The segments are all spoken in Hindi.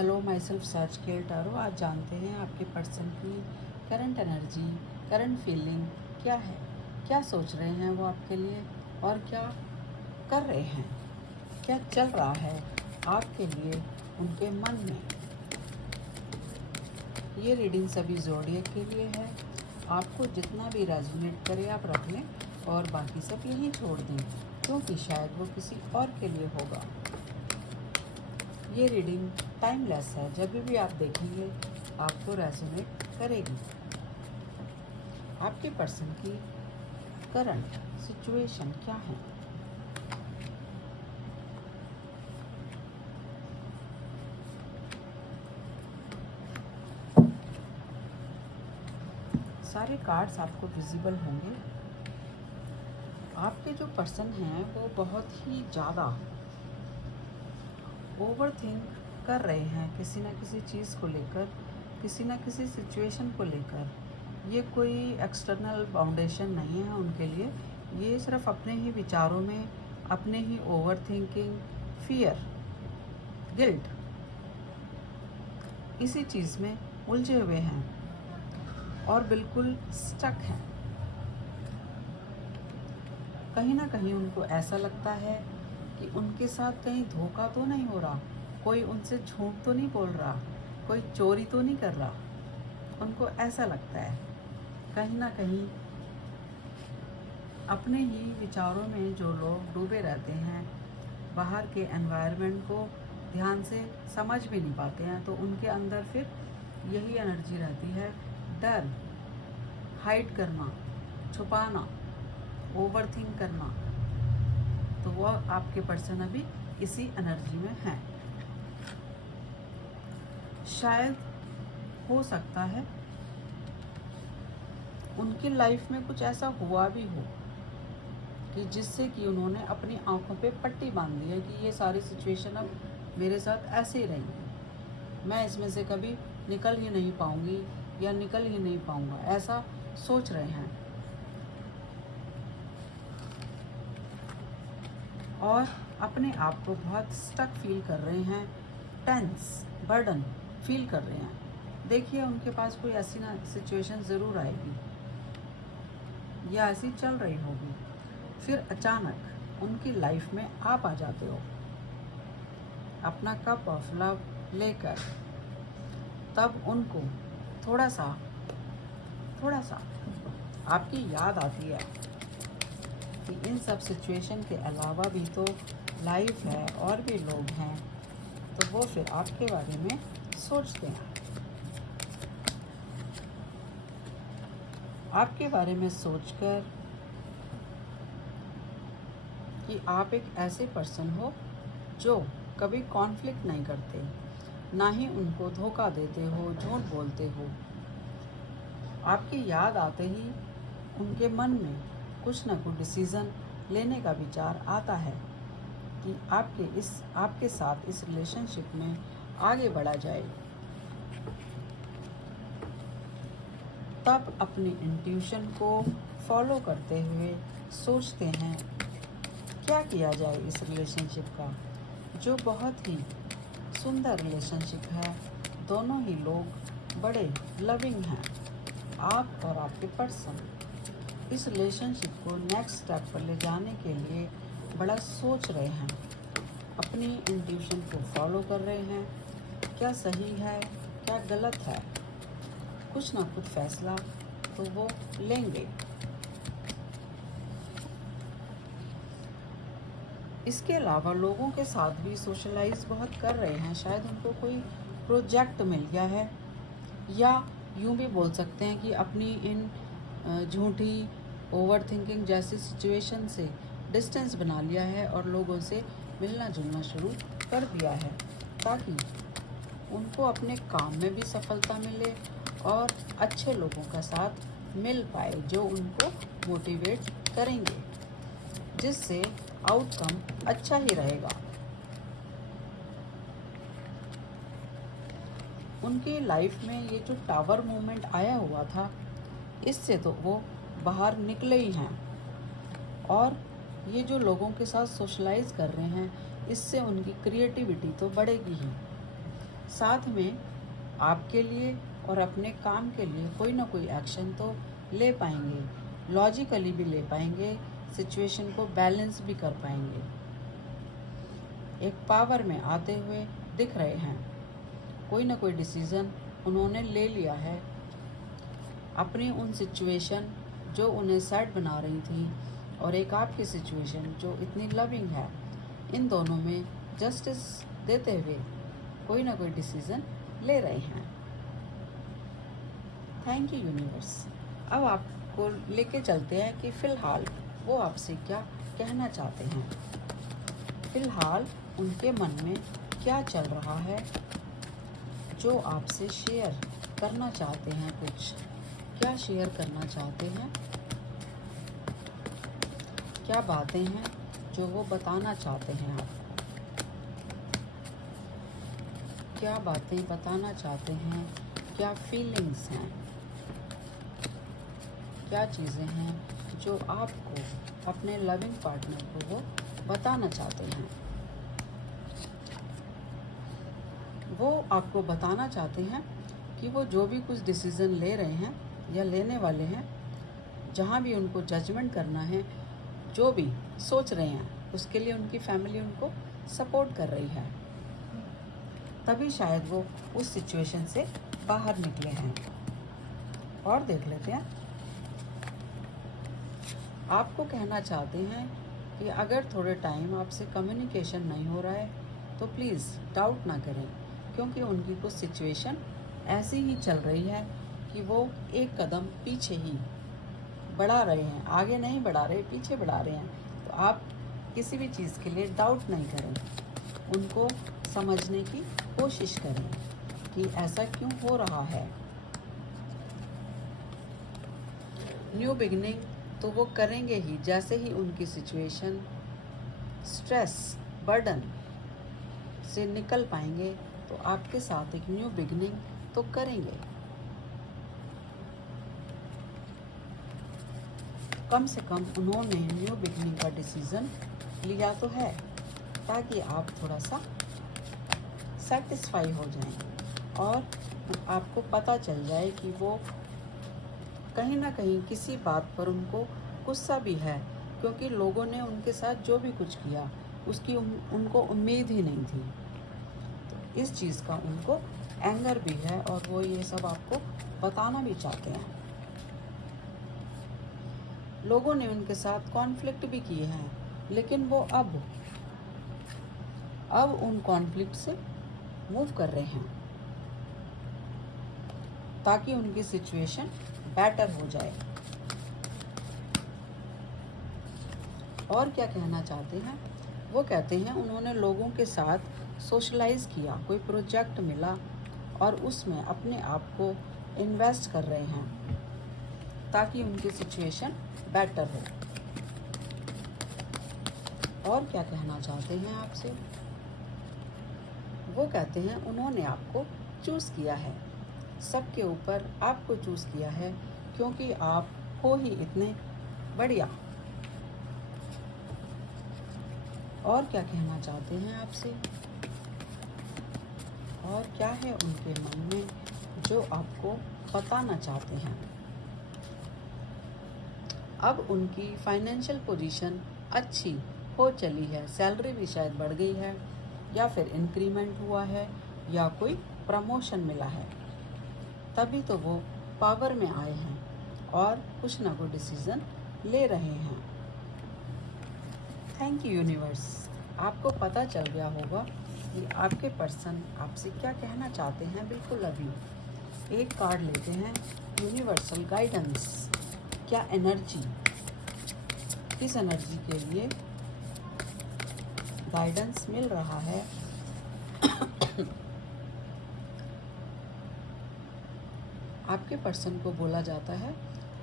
हेलो माई सेल्फ सर्च के टारो। आज जानते हैं आपके पर्सन की करंट एनर्जी, करंट फीलिंग क्या है, क्या सोच रहे हैं वो आपके लिए और क्या कर रहे हैं, क्या चल रहा है आपके लिए उनके मन में। ये रीडिंग सभी ज़ोडिएक के लिए है। आपको जितना भी रेजोनेट करे आप रख लें और बाकी सब यहीं छोड़ दें, क्योंकि शायद वो किसी और के लिए होगा। ये रीडिंग टाइमलेस है, जब भी आप देखेंगे आपको रेजोनेट करेगी। आपके पर्सन की करंट सिचुएशन क्या है। सारे कार्ड्स आपको विजिबल होंगे। आपके जो पर्सन हैं वो बहुत ही ज़्यादा ओवर थिंक कर रहे हैं किसी न किसी चीज़ को लेकर, किसी न किसी सिचुएशन को लेकर। ये कोई एक्सटर्नल फाउंडेशन नहीं है उनके लिए, ये सिर्फ अपने ही विचारों में, अपने ही ओवर थिंकिंग, फियर, गिल्ट, इसी चीज़ में उलझे हुए हैं और बिल्कुल स्टक हैं। कहीं ना कहीं उनको ऐसा लगता है कि उनके साथ कहीं धोखा तो नहीं हो रहा, कोई उनसे झूठ तो नहीं बोल रहा, कोई चोरी तो नहीं कर रहा। उनको ऐसा लगता है कहीं ना कहीं अपने ही विचारों में जो लोग डूबे रहते हैं, बाहर के एनवायरनमेंट को ध्यान से समझ भी नहीं पाते हैं, तो उनके अंदर फिर यही एनर्जी रहती है, डर, हाइड करना, छुपाना, ओवर थिंक करना। तो वो आपके पर्सन अभी इसी एनर्जी में हैं। शायद हो सकता है उनकी लाइफ में कुछ ऐसा हुआ भी हो कि जिससे कि उन्होंने अपनी आंखों पे पट्टी बांध दी है कि ये सारी सिचुएशन अब मेरे साथ ऐसे ही रहेंगी, मैं इसमें से कभी निकल ही नहीं पाऊंगी या निकल ही नहीं पाऊंगा, ऐसा सोच रहे हैं। और अपने आप को बहुत स्टक फील कर रहे हैं, टेंस, बर्डन फील कर रहे हैं। देखिए उनके पास कोई ऐसी ना सिचुएशन ज़रूर आएगी या ऐसी चल रही होगी, फिर अचानक उनकी लाइफ में आप आ जाते हो अपना कप ऑफ लव लेकर। तब उनको थोड़ा सा आपकी याद आती है कि इन सब सिचुएशन के अलावा भी तो लाइफ है और भी लोग हैं, तो वो फिर आपके बारे में सोचते हैं, आपके बारे में सोचकर कि आप एक ऐसे पर्सन हो जो कभी कॉन्फ्लिक्ट नहीं करते, ना ही उनको धोखा देते हो, झूठ बोलते हो। आपकी याद आते ही उनके मन में कुछ ना कुछ डिसीज़न लेने का विचार आता है कि आपके साथ इस रिलेशनशिप में आगे बढ़ा जाए। तब अपनी इंट्यूशन को फॉलो करते हुए सोचते हैं क्या किया जाए इस रिलेशनशिप का, जो बहुत ही सुंदर रिलेशनशिप है। दोनों ही लोग बड़े लविंग हैं। आप और आपके पर्सन इस रिलेशनशिप को नेक्स्ट स्टेप पर ले जाने के लिए बड़ा सोच रहे हैं, अपनी इंट्यूशन को फॉलो कर रहे हैं, क्या सही है क्या गलत है, कुछ ना कुछ फैसला तो वो लेंगे। इसके अलावा लोगों के साथ भी सोशलाइज बहुत कर रहे हैं। शायद उनको कोई प्रोजेक्ट मिल गया है, या यूँ भी बोल सकते हैं कि अपनी इन झूठी ओवर थिंकिंग जैसी सिचुएशन से डिस्टेंस बना लिया है और लोगों से मिलना जुलना शुरू कर दिया है, ताकि उनको अपने काम में भी सफलता मिले और अच्छे लोगों का साथ मिल पाए जो उनको मोटिवेट करेंगे, जिससे आउटकम अच्छा ही रहेगा। उनकी लाइफ में ये जो टावर मूवमेंट आया हुआ था, इससे तो वो बाहर निकले ही हैं, और ये जो लोगों के साथ सोशलाइज कर रहे हैं, इससे उनकी क्रिएटिविटी तो बढ़ेगी ही, साथ में आपके लिए और अपने काम के लिए कोई ना कोई एक्शन तो ले पाएंगे, लॉजिकली भी ले पाएंगे, सिचुएशन को बैलेंस भी कर पाएंगे। एक पावर में आते हुए दिख रहे हैं। कोई ना कोई डिसीज़न उन्होंने ले लिया है। अपनी उन सिचुएशन जो उन्हें सैड बना रही थी और एक आपकी सिचुएशन जो इतनी लविंग है, इन दोनों में जस्टिस देते हुए कोई ना कोई डिसीज़न ले रहे हैं। Thank you universe. अब आपको लेके चलते हैं कि फ़िलहाल वो आपसे क्या कहना चाहते हैं। फ़िलहाल उनके मन में क्या चल रहा है जो आपसे शेयर करना चाहते हैं। कुछ क्या शेयर करना चाहते हैं, क्या बातें हैं जो वो बताना चाहते हैं आपको, क्या बातें बताना चाहते हैं, क्या फीलिंग्स हैं, क्या चीज़ें हैं जो आपको अपने लविंग पार्टनर को वो बताना चाहते हैं। वो आपको बताना चाहते हैं कि वो जो भी कुछ डिसीज़न ले रहे हैं या लेने वाले हैं, जहाँ भी उनको जजमेंट करना है, जो भी सोच रहे हैं, उसके लिए उनकी फैमिली उनको सपोर्ट कर रही है। तभी शायद वो उस सिचुएशन से बाहर निकले हैं। और देख लेते हैं। आपको कहना चाहते हैं कि अगर थोड़े टाइम आपसे कम्युनिकेशन नहीं हो रहा है तो प्लीज़ डाउट ना करें, क्योंकि उनकी कुछ सिचुएशन ऐसी ही चल रही है कि वो एक कदम पीछे ही बढ़ा रहे हैं, आगे नहीं बढ़ा रहे, पीछे बढ़ा रहे हैं। तो आप किसी भी चीज़ के लिए डाउट नहीं करें, उनको समझने की कोशिश करें कि ऐसा क्यों हो रहा है। न्यू बिगनिंग तो वो करेंगे ही, जैसे ही उनकी सिचुएशन स्ट्रेस बर्डन से निकल पाएंगे तो आपके साथ एक न्यू बिगनिंग तो करेंगे। कम से कम उन्होंने न्यू बिगनिंग का डिसीज़न लिया तो है, ताकि आप थोड़ा सा सेटिस्फाई हो जाएं और आपको पता चल जाए कि वो कहीं ना कहीं किसी बात पर उनको गुस्सा भी है, क्योंकि लोगों ने उनके साथ जो भी कुछ किया उसकी उनको उम्मीद ही नहीं थी। तो इस चीज़ का उनको एंगर भी है और वो ये सब आपको बताना भी चाहते हैं। लोगों ने उनके साथ कॉन्फ्लिक्ट भी किए हैं, लेकिन वो अब उन कॉन्फ्लिक्ट से मूव कर रहे हैं ताकि उनकी सिचुएशन बेटर हो जाए। और क्या कहना चाहते हैं, वो कहते हैं उन्होंने लोगों के साथ सोशलाइज किया, कोई प्रोजेक्ट मिला और उसमें अपने आप को इन्वेस्ट कर रहे हैं ताकि उनकी सिचुएशन बेटर हो। और क्या कहना चाहते हैं आपसे, वो कहते हैं उन्होंने आपको चूज़ किया है, सबके ऊपर आपको चूज़ किया है, क्योंकि आप हो ही इतने बढ़िया। और क्या कहना चाहते हैं आपसे, और क्या है उनके मन में जो आपको बताना चाहते हैं। अब उनकी फाइनेंशियल पोजीशन अच्छी हो चली है, सैलरी भी शायद बढ़ गई है, या फिर इंक्रीमेंट हुआ है, या कोई प्रमोशन मिला है, तभी तो वो पावर में आए हैं और कुछ ना कुछ डिसीज़न ले रहे हैं। Thank you universe. आपको पता चल गया होगा कि आपके पर्सन आपसे क्या कहना चाहते हैं। बिल्कुल अभी एक कार्ड लेते हैं, यूनिवर्सल गाइडेंस। क्या एनर्जी, किस एनर्जी के लिए गाइडेंस मिल रहा है। आपके पर्सन को बोला जाता है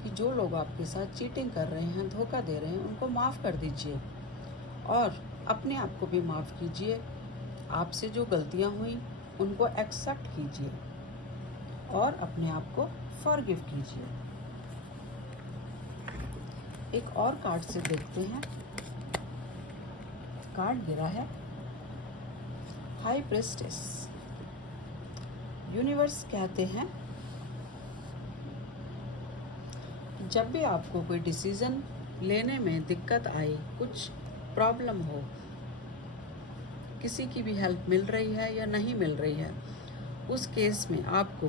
कि जो लोग आपके साथ चीटिंग कर रहे हैं, धोखा दे रहे हैं, उनको माफ़ कर दीजिए और अपने आप को भी माफ़ कीजिए। आपसे जो गलतियां हुई उनको एक्सेप्ट कीजिए और अपने आप को फॉरगिव कीजिए। एक और कार्ड से देखते हैं। कार्ड गिरा है हाई प्रेस्टेस। यूनिवर्स कहते हैं जब भी आपको कोई डिसीज़न लेने में दिक्कत आए, कुछ प्रॉब्लम हो, किसी की भी हेल्प मिल रही है या नहीं मिल रही है, उस केस में आपको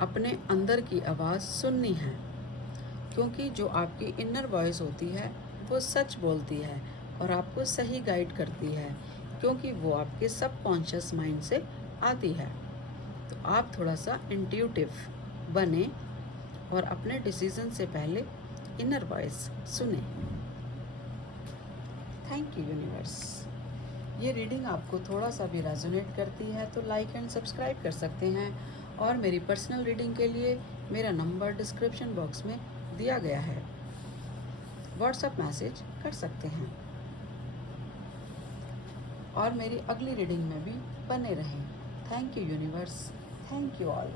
अपने अंदर की आवाज़ सुननी है, क्योंकि जो आपकी इनर वॉइस होती है वो सच बोलती है और आपको सही गाइड करती है, क्योंकि वो आपके सबकॉन्शियस माइंड से आती है। तो आप थोड़ा सा इंट्यूटिव बने और अपने डिसीज़न से पहले इनर वॉइस सुने। Thank you universe. ये रीडिंग आपको थोड़ा सा भी रेजोनेट करती है तो लाइक एंड सब्सक्राइब कर सकते हैं, और मेरी पर्सनल रीडिंग के लिए मेरा नंबर डिस्क्रिप्शन बॉक्स में दिया गया है, व्हाट्सएप मैसेज कर सकते हैं। और मेरी अगली रीडिंग में भी बने रहें। Thank you universe, thank you all.